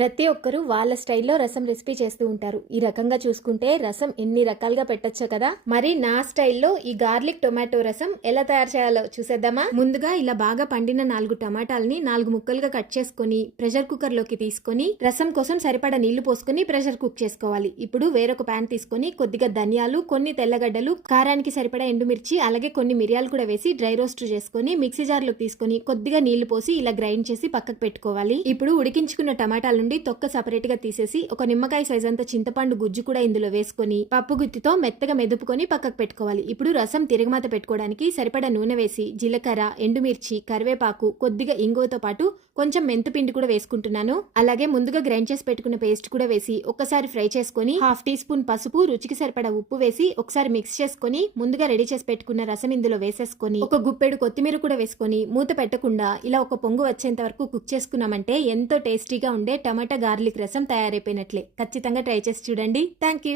ప్రతి ఒక్కరూ వాళ్ళ స్టైల్లో రసం రెసిపీ చేస్తూ ఉంటారు. ఈ రకంగా చూసుకుంటే రసం ఎన్ని రకాలుగా పెట్టొచ్చో కదా. మరి నా స్టైల్లో ఈ గార్లిక్ టొమాటో రసం ఎలా తయారు చేయాలో చూసేద్దామా. ముందుగా ఇలా బాగా పండిన 4 టమాటాలని 4 ముక్కలుగా కట్ చేసుకొని ప్రెషర్ కుక్కర్ లోకి తీసుకొని రసం కోసం సరిపడా నీళ్లు పోసుకొని ప్రెషర్ కుక్ చేసుకోవాలి. ఇప్పుడు వేరొక ప్యాన్ తీసుకొని కొద్దిగా ధనియాలు, కొన్ని తెల్లగడ్డలు, కారానికి సరిపడా ఎండుమిర్చి, అలాగే కొన్ని మిరియాలు కూడా వేసి డ్రై రోస్ట్ చేసుకొని మిక్సీ జార్ లోకి తీసుకొని కొద్దిగా నీళ్లు పోసి ఇలా గ్రైండ్ చేసి పక్కకు పెట్టుకోవాలి. ఇప్పుడు ఉడికించుకున్న టమాటాల నుండి తొక్క సపరేట్ గా తీసేసి ఒక నిమ్మకాయ సైజ్ అంత చింతపండు గుజ్జు కూడా ఇందులో వేసుకొని పప్పు గుత్తితో మెత్తగా మెదుపుకొని పక్కకు పెట్టుకోవాలి. ఇప్పుడు రసం తిరగమాత పెట్టుకోవడానికి సరిపడా నూనె వేసి జీలకర్ర, ఎండుమిర్చి, కరివేపాకు, కొద్దిగా ఇంగువతో పాటు కొంచెం మెంతుపిండి కూడా వేసుకుంటున్నాను. అలాగే ముందుగా గ్రైండ్ చేసి పెట్టుకున్న పేస్ట్ కూడా వేసి ఒక్కసారి ఫ్రై చేసుకొని 1/2 టీ స్పూన్ పసుపు, రుచికి సరిపడా ఉప్పు వేసి ఒకసారి మిక్స్ చేసుకొని ముందుగా రెడీ చేసి పెట్టుకున్న రసం ఇందులో వేసేసుకొని ఒక గుప్పెడు కొత్తిమీర కూడా వేసుకొని మూత పెట్టకుండా ఇలా ఒక పొంగు వచ్చేంత వరకు కుక్ చేసుకున్నామంటే ఎంతో టేస్టీగా ఉండే టమాటా గార్లిక్ రసం తయారైపోయినట్లే. ఖచ్చితంగా ట్రై చేసి చూడండి. Thank you.